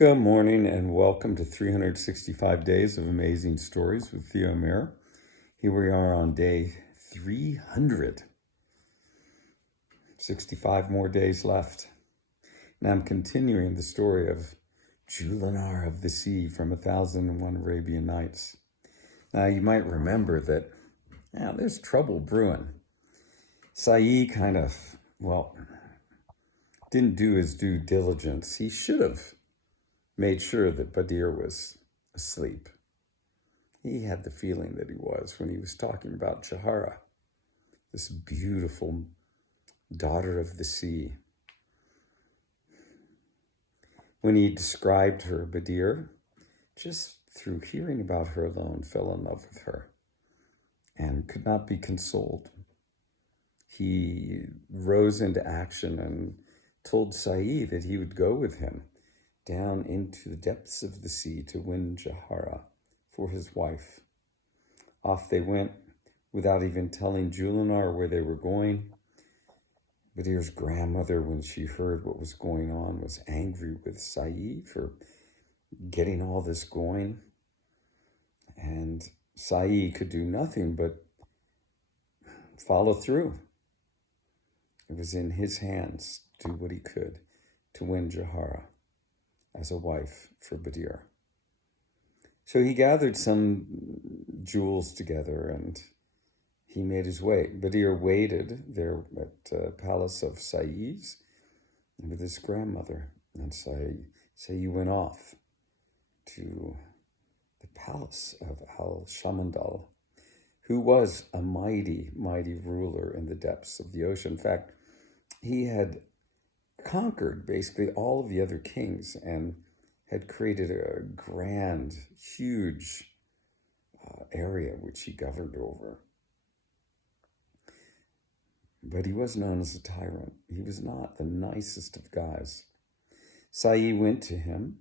Good morning and welcome to 365 Days of Amazing Stories with Theo Mir. Here we are on day 300. 65 more days left. And I'm continuing the story of Jullanar of the Sea from 1001 Arabian Nights. Now you might remember that there's trouble brewing. Saeed didn't do his due diligence. He should have made sure that Badir was asleep. He had the feeling that he was when he was talking about Jahara, this beautiful daughter of the sea. When he described her, Badir, just through hearing about her alone, fell in love with her and could not be consoled. He rose into action and told Saeed that he would go with him down into the depths of the sea to win Jahara for his wife. Off they went without even telling Jullanar where they were going. Badir's grandmother, when she heard what was going on, was angry with Saeed for getting all this going. And Saeed could do nothing but follow through. It was in his hands to do what he could to win Jahara as a wife for Badir. So he gathered some jewels together and he made his way. Badir waited there at the palace of Saeed's with his grandmother. And Saeed went off to the palace of Al-Shamandal, who was a mighty, mighty ruler in the depths of the ocean. In fact, he had conquered basically all of the other kings and had created a grand, huge area which he governed over. But he was known as a tyrant. He was not the nicest of guys. Saeed went to him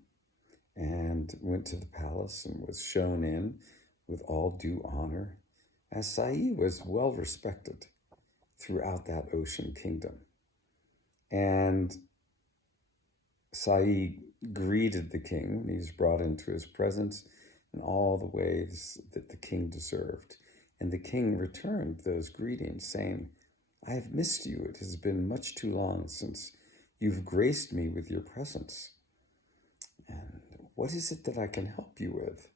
and went to the palace and was shown in with all due honor, as Saeed was well respected throughout that ocean kingdom. And Saeed greeted the king when he was brought into his presence in all the ways that the king deserved. And the king returned those greetings, saying, "I have missed you. It has been much too long since you've graced me with your presence. And what is it that I can help you with?"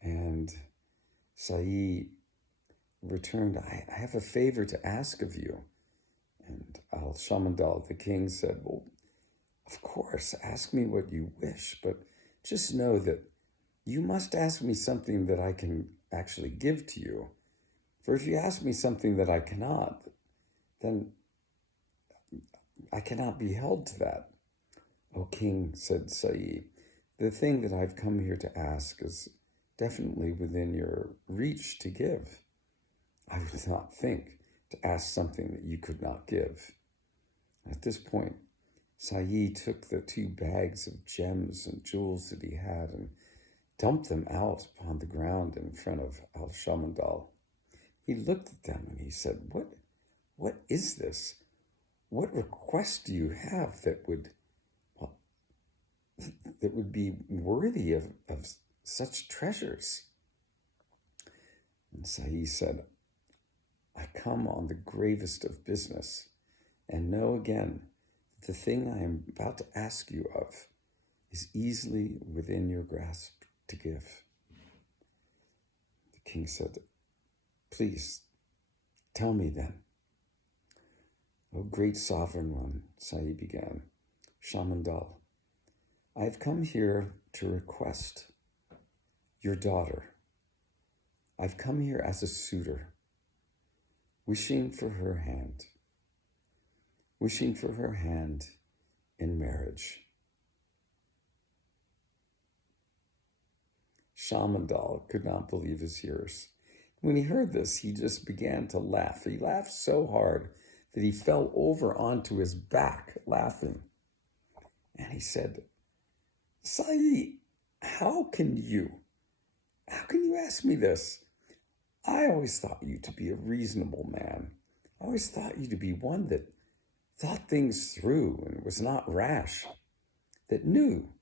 And Saeed returned, I have a favor to ask of you." And Al-Shamandal, the king, said, "Well, of course, ask me what you wish, but just know that you must ask me something that I can actually give to you. For if you ask me something that I cannot, then I cannot be held to that." "O king," said Saeed, "the thing that I've come here to ask is definitely within your reach to give. I would not think to ask something that you could not give." At this point, Saeed took the 2 bags of gems and jewels that he had and dumped them out upon the ground in front of Al-Shamandal. He looked at them and he said, What is this? What request do you have that would be worthy of such treasures?" And Saeed said, "I come on the gravest of business, and know again that the thing I am about to ask you of is easily within your grasp to give." The king said, "Please, tell me then." "O great sovereign one," Saeed began, "Shamandal, I have come here to request your daughter. I've come here as a suitor, wishing for her hand in marriage." Shamandal could not believe his ears. When he heard this, he just began to laugh. He laughed so hard that he fell over onto his back laughing. And he said, "Saeed, how can you ask me this? I always thought you to be a reasonable man. I always thought you to be one that thought things through and was not rash, that knew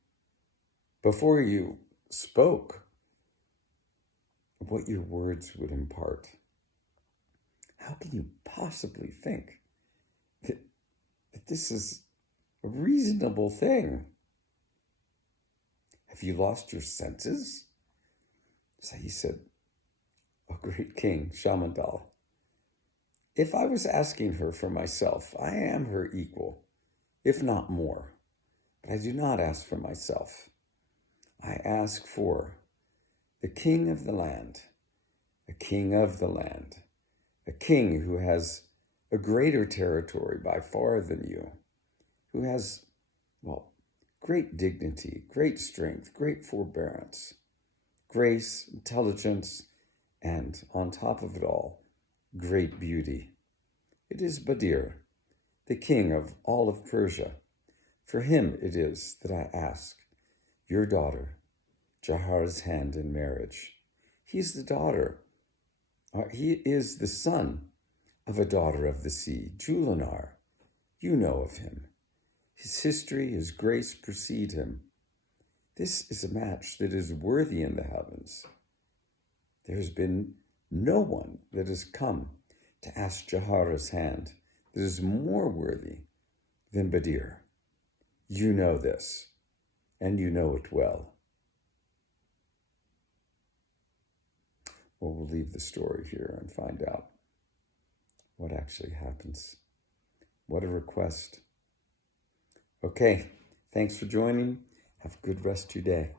before you spoke what your words would impart. How can you possibly think that this is a reasonable thing? Have you lost your senses? So he said, O great king, Shamandal, if I was asking her for myself, I am her equal, if not more. But I do not ask for myself. I ask for the king of the land, a king of the land, a king who has a greater territory by far than you, who has, well, great dignity, great strength, great forbearance, grace, intelligence, and on top of it all, great beauty. It is Badir, the king of all of Persia. For him it is that I ask your daughter, Jahar's hand in marriage. He is the son of a daughter of the sea, Jullanar. You know of him. His history, his grace precede him. This is a match that is worthy in the heavens. There has been no one that has come to ask Jahar's hand that is more worthy than Badir. You know this, and you know it well. Well, we'll leave the story here and find out what actually happens. What a request. Okay, thanks for joining. Have a good rest of your day.